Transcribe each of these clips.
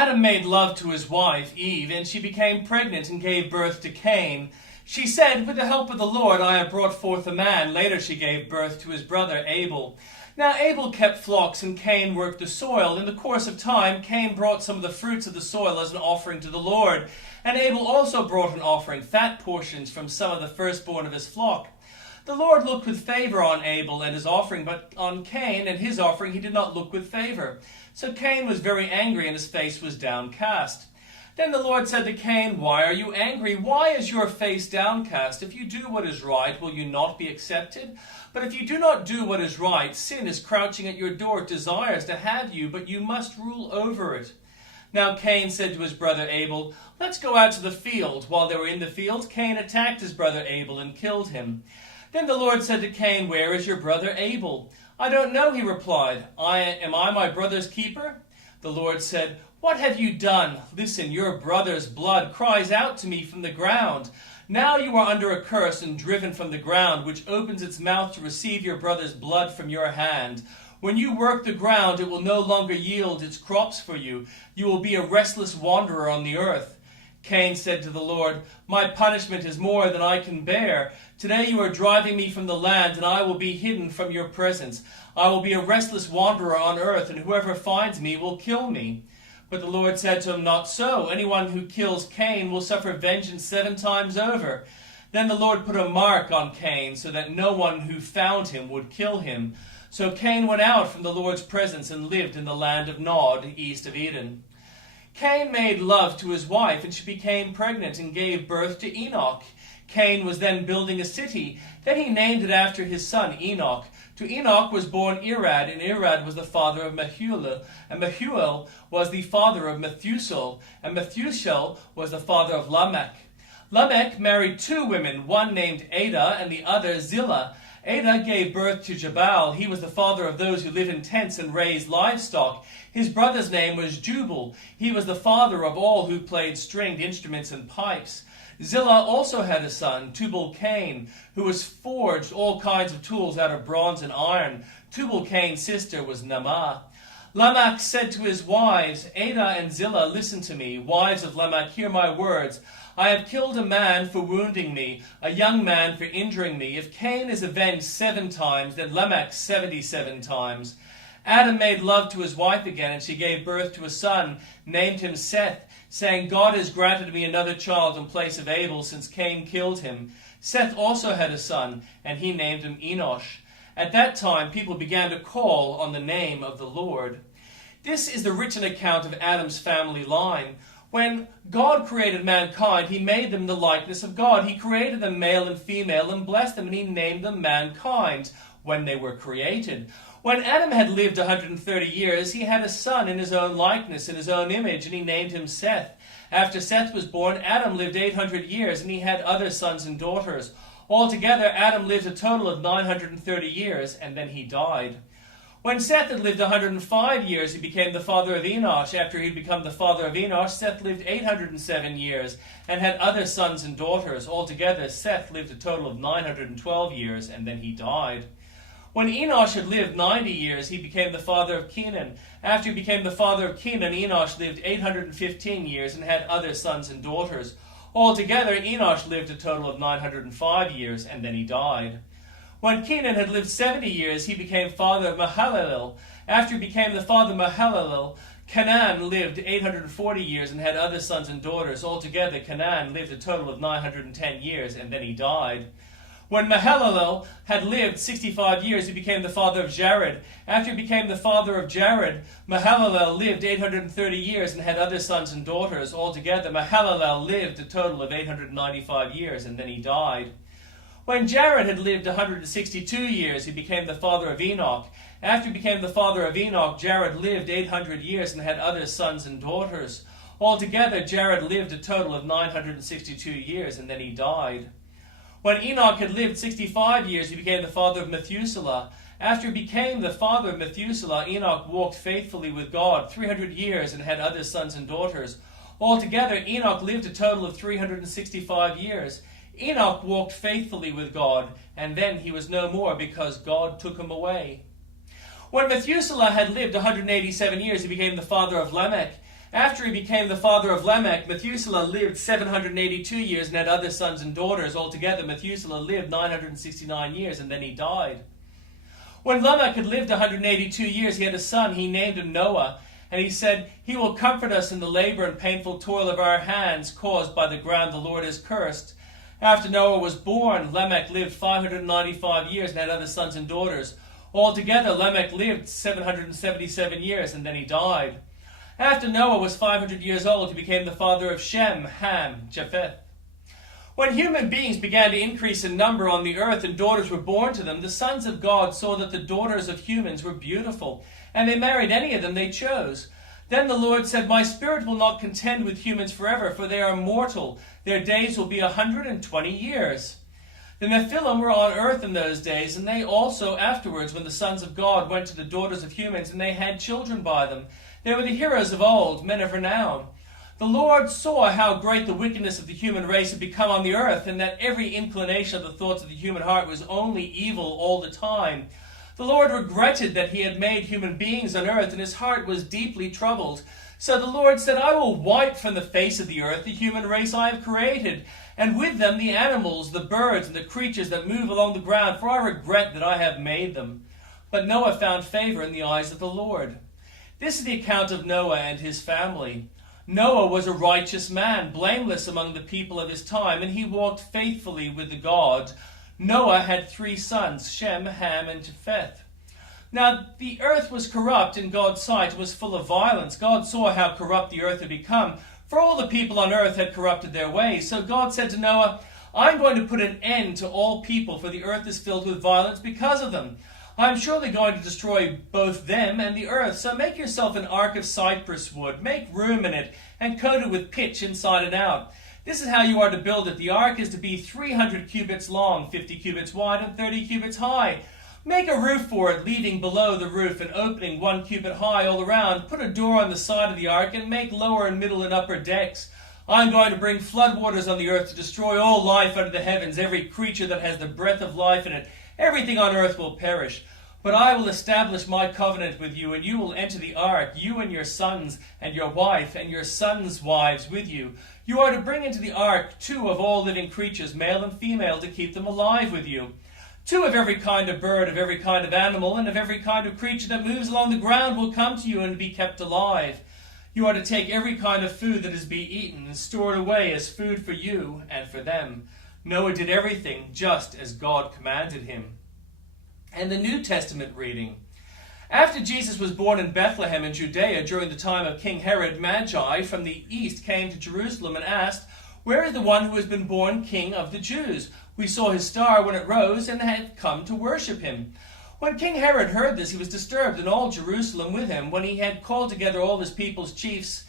Adam made love to his wife, Eve, and she became pregnant and gave birth to Cain. She said, "With the help of the Lord I have brought forth a man." Later she gave birth to his brother Abel. Now Abel kept flocks and Cain worked the soil. In the course of time, Cain brought some of the fruits of the soil as an offering to the Lord. And Abel also brought an offering, fat portions from some of the firstborn of his flock. The Lord looked with favor on Abel and his offering, but on Cain and his offering he did not look with favor. So Cain was very angry and his face was downcast. Then the Lord said to Cain, "Why are you angry? Why is your face downcast? If you do what is right, will you not be accepted? But if you do not do what is right, sin is crouching at your door. It desires to have you, but you must rule over it." Now Cain said to his brother Abel, "Let's go out to the field." While they were in the field, Cain attacked his brother Abel and killed him. Then the Lord said to Cain, "Where is your brother Abel?" "I don't know," he replied. Am I my brother's keeper?" The Lord said, "What have you done? Listen, your brother's blood cries out to me from the ground. Now you are under a curse and driven from the ground, which opens its mouth to receive your brother's blood from your hand. When you work the ground, it will no longer yield its crops for you. You will be a restless wanderer on the earth." Cain said to the Lord, "My punishment is more than I can bear. Today you are driving me from the land, and I will be hidden from your presence. I will be a restless wanderer on earth, and whoever finds me will kill me." But the Lord said to him, "Not so. Anyone who kills Cain will suffer vengeance 7 times over." Then the Lord put a mark on Cain, so that no one who found him would kill him. So Cain went out from the Lord's presence and lived in the land of Nod, east of Eden. Cain made love to his wife, and she became pregnant and gave birth to Enoch. Cain was then building a city. Then he named it after his son Enoch. To Enoch was born Irad, and Irad was the father of Mehuel, and Mehuel was the father of Methuselah, and Methuselah was the father of Lamech. Lamech married 2 women, one named Adah and the other Zillah. Adah gave birth to Jabal. He was the father of those who live in tents and raise livestock. His brother's name was Jubal. He was the father of all who played stringed instruments and pipes. Zillah also had a son, Tubal-Cain, who was forged all kinds of tools out of bronze and iron. Tubal-Cain's sister was Naamah. Lamech said to his wives, "Adah and Zillah, listen to me. Wives of Lamech, hear my words. I have killed a man for wounding me, a young man for injuring me. If Cain is avenged 7 times, then Lamech 77 times. Adam made love to his wife again, and she gave birth to a son, named him Seth, saying, "God has granted me another child in place of Abel, since Cain killed him." Seth also had a son, and he named him Enosh. At that time, people began to call on the name of the Lord. This is the written account of Adam's family line. When God created mankind, he made them in the likeness of God. He created them male and female and blessed them, and he named them mankind when they were created. When Adam had lived 130 years, he had a son in his own likeness, in his own image, and he named him Seth. After Seth was born, Adam lived 800 years, and he had other sons and daughters. Altogether, Adam lived a total of 930 years, and then he died. When Seth had lived 105 years, he became the father of Enosh. After he had become the father of Enosh, Seth lived 807 years and had other sons and daughters. Altogether, Seth lived a total of 912 years, and then he died. When Enosh had lived 90 years, he became the father of Kenan. After he became the father of Kenan, Enosh lived 815 years and had other sons and daughters. Altogether, Enosh lived a total of 905 years, and then he died. When Kenan had lived 70 years, he became father of Mahalalel. After he became the father of Mahalalel, Canaan lived 840 years and had other sons and daughters. Altogether, Canaan lived a total of 910 years, and then he died. When Mahalalel had lived 65 years, he became the father of Jared. After he became the father of Jared, Mahalalel lived 830 years and had other sons and daughters. Altogether, Mahalalel lived a total of 895 years, and then he died. When Jared had lived 162 years, he became the father of Enoch. After he became the father of Enoch, Jared lived 800 years and had other sons and daughters. Altogether, Jared lived a total of 962 years, and then he died. When Enoch had lived 65 years, he became the father of Methuselah. After he became the father of Methuselah, Enoch walked faithfully with God 300 years and had other sons and daughters. Altogether, Enoch lived a total of 365 years. Enoch walked faithfully with God, and then he was no more because God took him away. When Methuselah had lived 187 years, he became the father of Lamech. After he became the father of Lamech, Methuselah lived 782 years and had other sons and daughters. Altogether, Methuselah lived 969 years, and then he died. When Lamech had lived 182 years, he had a son. He named him Noah, and he said, "He will comfort us in the labor and painful toil of our hands caused by the ground the Lord has cursed." After Noah was born, Lamech lived 595 years and had other sons and daughters. Altogether, Lamech lived 777 years, and then he died. After Noah was 500 years old, he became the father of Shem, Ham, Japheth. When human beings began to increase in number on the earth and daughters were born to them, the sons of God saw that the daughters of humans were beautiful, and they married any of them they chose. Then the Lord said, "My spirit will not contend with humans forever, for they are mortal. Their days will be 120 years. The Nephilim were on earth in those days, and they also afterwards, when the sons of God went to the daughters of humans, and they had children by them. They were the heroes of old, men of renown. The Lord saw how great the wickedness of the human race had become on the earth, and that every inclination of the thoughts of the human heart was only evil all the time. The Lord regretted that he had made human beings on earth, and his heart was deeply troubled. So the Lord said, I will wipe from the face of the earth the human race I have created, and with them the animals, the birds, and the creatures that move along the ground, for I regret that I have made them. But Noah found favor in the eyes of the Lord. This is the account of Noah and his family. Noah was a righteous man, blameless among the people of his time, and he walked faithfully with the God. Noah had 3 sons, Shem, Ham, and Japheth. Now the earth was corrupt in God's sight, and was full of violence. God saw how corrupt the earth had become, for all the people on earth had corrupted their ways. So God said to Noah, I'm going to put an end to all people, for the earth is filled with violence because of them. I am surely going to destroy both them and the earth. So make yourself an ark of cypress wood, make room in it, and coat it with pitch inside and out. This is how you are to build it. The ark is to be 300 cubits long, 50 cubits wide, and 30 cubits high. Make a roof for it, leading below the roof, an opening 1 cubit high all around. Put a door on the side of the ark, and make lower and middle and upper decks. I am going to bring floodwaters on the earth to destroy all life under the heavens, every creature that has the breath of life in it. Everything on earth will perish. But I will establish my covenant with you, and you will enter the ark, you and your sons, and your wife, and your sons' wives with you. You are to bring into the ark 2 of all living creatures, male and female, to keep them alive with you. 2 of every kind of bird, of every kind of animal, and of every kind of creature that moves along the ground will come to you and be kept alive. You are to take every kind of food that is to be eaten and store it away as food for you and for them. Noah did everything just as God commanded him. And the New Testament reading. After Jesus was born in Bethlehem in Judea during the time of King Herod, Magi from the east came to Jerusalem and asked, Where is the one who has been born King of the Jews? We saw his star when it rose and had come to worship him. When King Herod heard this, he was disturbed, and all Jerusalem with him. When he had called together all his people's chiefs,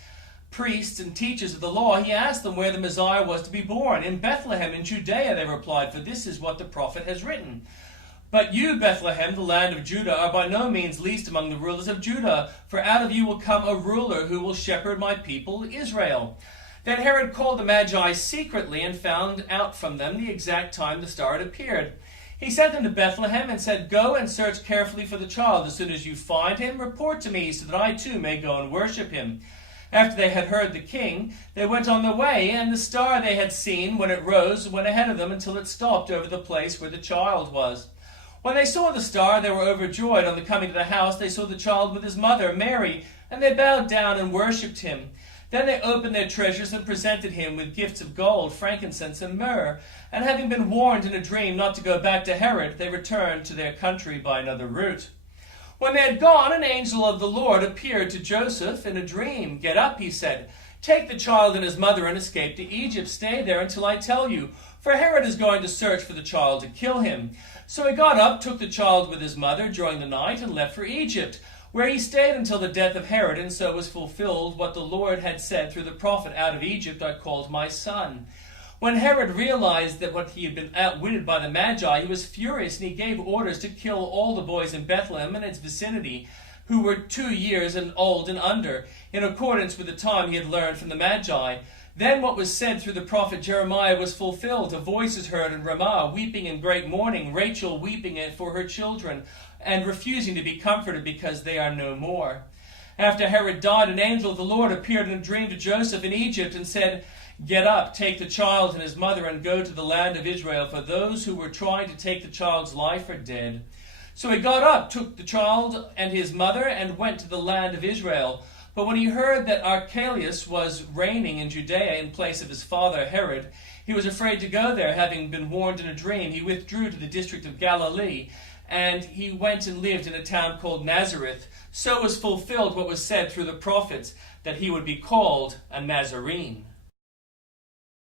priests, and teachers of the law, he asked them where the Messiah was to be born. In Bethlehem in Judea, they replied, for this is what the prophet has written. But you, Bethlehem, the land of Judah, are by no means least among the rulers of Judah, for out of you will come a ruler who will shepherd my people Israel. Then Herod called the Magi secretly and found out from them the exact time the star had appeared. He sent them to Bethlehem and said, Go and search carefully for the child. As soon as you find him, report to me, so that I too may go and worship him. After they had heard the king, they went on their way, and the star they had seen when it rose went ahead of them until it stopped over the place where the child was. When they saw the star, they were overjoyed. On the coming to the house, they saw the child with his mother, Mary, and they bowed down and worshipped him. Then they opened their treasures and presented him with gifts of gold, frankincense, and myrrh. And having been warned in a dream not to go back to Herod, they returned to their country by another route. When they had gone, an angel of the Lord appeared to Joseph in a dream. Get up, he said. Take the child and his mother and escape to Egypt. Stay there until I tell you, for Herod is going to search for the child to kill him. So he got up, took the child with his mother during the night, and left for Egypt, where he stayed until the death of Herod, and so was fulfilled what the Lord had said through the prophet, Out of Egypt I called my son. When Herod realized that what he had been outwitted by the Magi, he was furious, and he gave orders to kill all the boys in Bethlehem and its vicinity, who were 2 years and old and under, in accordance with the time he had learned from the Magi. Then what was said through the prophet Jeremiah was fulfilled. A voice is heard in Ramah, weeping in great mourning, Rachel weeping for her children, and refusing to be comforted because they are no more. After Herod died, an angel of the Lord appeared in a dream to Joseph in Egypt and said, "Get up, take the child and his mother, and go to the land of Israel, for those who were trying to take the child's life are dead." So he got up, took the child and his mother, and went to the land of Israel. But when he heard that Archelaus was reigning in Judea in place of his father Herod, he was afraid to go there, having been warned in a dream. He withdrew to the district of Galilee, and he went and lived in a town called Nazareth. So was fulfilled what was said through the prophets, that he would be called a Nazarene.